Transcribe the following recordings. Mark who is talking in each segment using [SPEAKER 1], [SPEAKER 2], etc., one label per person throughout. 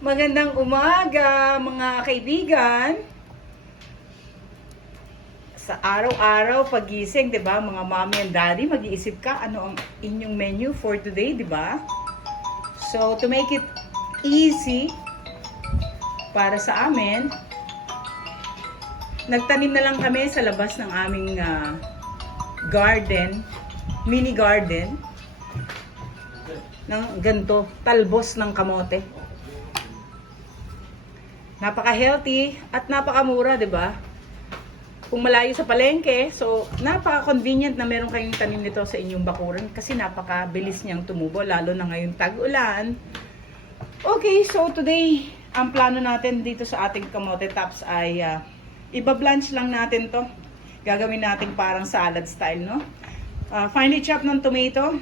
[SPEAKER 1] Magandang umaga mga kaibigan. Sa araw-araw pagising, 'di ba, mga mommy and daddy, mag-iisip ka ano ang inyong menu for today, 'di ba? So, to make it easy para sa amin, nagtanim na lang kami sa labas ng aming ah, garden, mini garden ng ganito, talbos ng kamote. Napaka-healthy at napakamura, 'di ba? Kung malayo sa palengke, so napaka-convenient na meron kayong tanim nito sa inyong bakuran kasi napaka-bilis niyang tumubo lalo na ngayong tag-ulan. Okay, so today, ang plano natin dito sa ating kamote tops ay uh, iba-blanch lang natin 'to. Gagawin natin parang salad style, no? Uh, finely chopped ng tomato,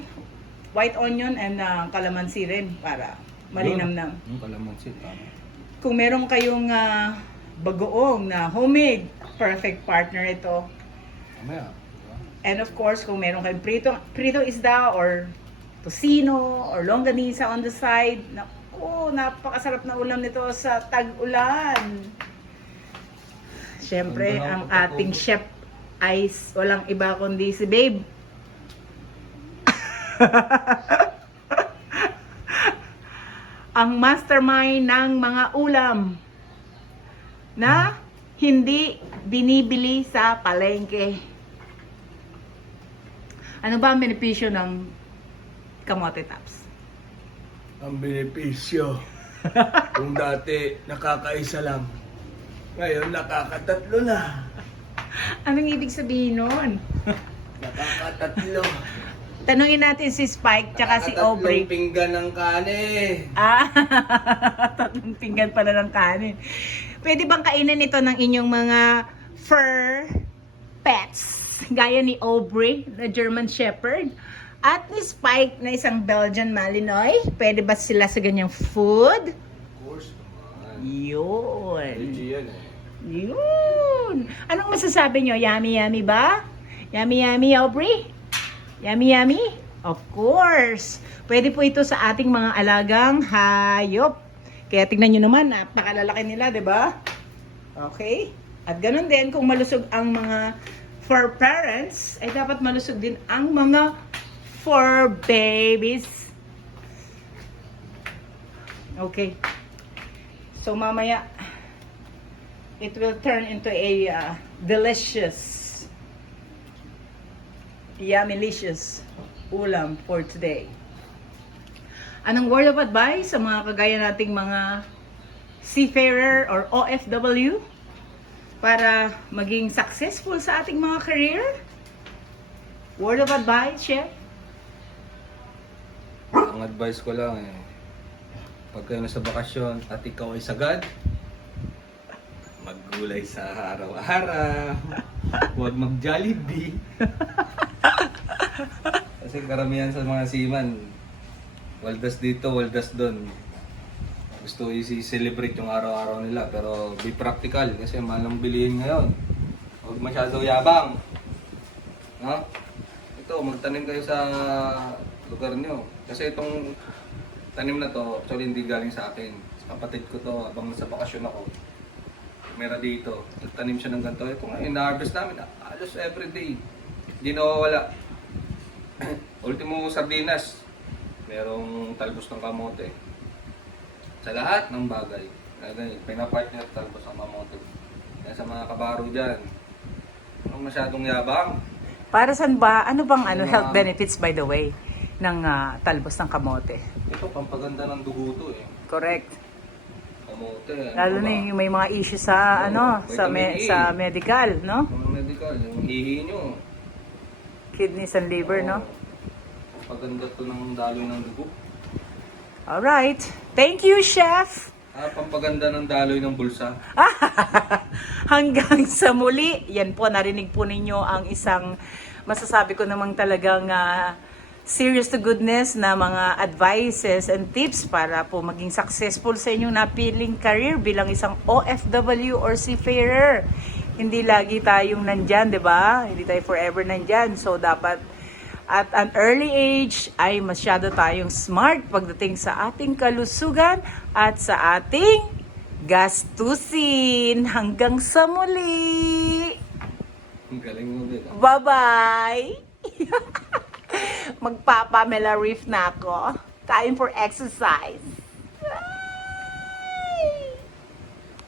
[SPEAKER 1] white onion and uh, calamansi rin para malinamnam.
[SPEAKER 2] Yung kalamansi, tama.
[SPEAKER 1] Kung meron kayong ah, bagoong na homemade, perfect partner ito.
[SPEAKER 2] Mamaya. diba?
[SPEAKER 1] And of course, kung meron kayong prito, prito isda or tocino or longganisa on the side, naku, napakasarap na ulam nito sa tag-ulan. Siyempre, ang ating chef ay walang iba kundi si Babe. ang mastermind ng mga ulam na hindi binibili sa palengke. Ano ba ang benepisyo ng kamote tops?
[SPEAKER 3] ang benepisyo. Kung dati nakakaisa lang, ngayon nakakatatlo na.
[SPEAKER 1] Anong ibig sabihin nun?
[SPEAKER 3] Nakakatatlo.
[SPEAKER 1] Tanungin natin si Spike tsaka si Aubrey.
[SPEAKER 3] pinggan ng kanin.
[SPEAKER 1] Ah, tatlong pinggan pala ng kanin. Pwede bang kainin ito ng inyong mga fur pets? Gaya ni Aubrey, na German Shepherd. At ni Spike na isang Belgian Malinois. Pwede ba sila sa ganyang food?
[SPEAKER 3] Of course naman.
[SPEAKER 1] Yun.
[SPEAKER 3] Yan eh.
[SPEAKER 1] Yun. Anong masasabi nyo? Yummy, yummy ba? Yummy, yummy, Aubrey? Yummy, yummy? Of course. Pwede po ito sa ating mga alagang hayop. Kaya tingnan nyo naman, napakalalaki nila, di ba? Okay? At ganun din, kung malusog ang mga fur parents, ay dapat malusog din ang mga fur babies. Okay. So mamaya, it will turn into a uh, delicious, yummylicious ulam for today. Anong word of advice sa mga kagaya nating mga seafarer or OFW para maging successful sa ating mga career? Word of advice, Chef?
[SPEAKER 2] Ang advice ko lang eh, pag kayo nasa bakasyon at ikaw ay sagad, maggulay sa araw-araw, huwag mag-jollibee. Kasi karamihan sa mga seaman, waldas dito, waldas doon. Gusto i-celebrate yung araw-araw nila, pero be practical kasi mahal ang bilihin ngayon. Huwag masyado yabang. No? Ito, magtanim kayo sa lugar nyo. Kasi itong tanim na to, actually hindi galing sa akin. Sa kapatid ko to, habang nasa bakasyon ako. Meron dito, nagtanim siya ng ganito. Ito nga, ina-harvest namin, halos everyday. Hindi nawawala. Ultimo sardinas, merong talbos ng kamote. Sa lahat ng bagay. Kaya pinapartner talbos ng kamote. Kaya sa mga kabaro dyan, huwag masyadong yabang.
[SPEAKER 1] Para saan ba? Ano bang ano,
[SPEAKER 2] Yung
[SPEAKER 1] health
[SPEAKER 2] mga-
[SPEAKER 1] benefits by the way ng ah, talbos ng kamote?
[SPEAKER 2] Ito, pampaganda ng dugo to eh.
[SPEAKER 1] Correct.
[SPEAKER 2] Kamote. ano
[SPEAKER 1] Lalo na yung may mga issue sa
[SPEAKER 2] Oo,
[SPEAKER 1] ano, sa me-
[SPEAKER 2] E.
[SPEAKER 1] sa medical, no?
[SPEAKER 2] Mga medical, yung hihi nyo.
[SPEAKER 1] Kidneys and liver, no?
[SPEAKER 2] Paganda to ng daloy ng dugo.
[SPEAKER 1] All right. Thank you, chef.
[SPEAKER 2] Ah, pampaganda ng daloy ng bulsa.
[SPEAKER 1] Hanggang sa muli. Yan po, narinig po ninyo ang isang masasabi ko namang talagang ah, serious to goodness na mga advices and tips para po maging successful sa inyong napiling career bilang isang OFW or seafarer. Hindi lagi tayong nandyan, di ba? Hindi tayo forever nandyan. So, dapat at an early age ay masyado tayong smart pagdating sa ating kalusugan at sa ating gastusin. Hanggang sa muli!
[SPEAKER 2] Ang galing mo din.
[SPEAKER 1] Bye-bye! Magpapamela reef na ako. Time for exercise.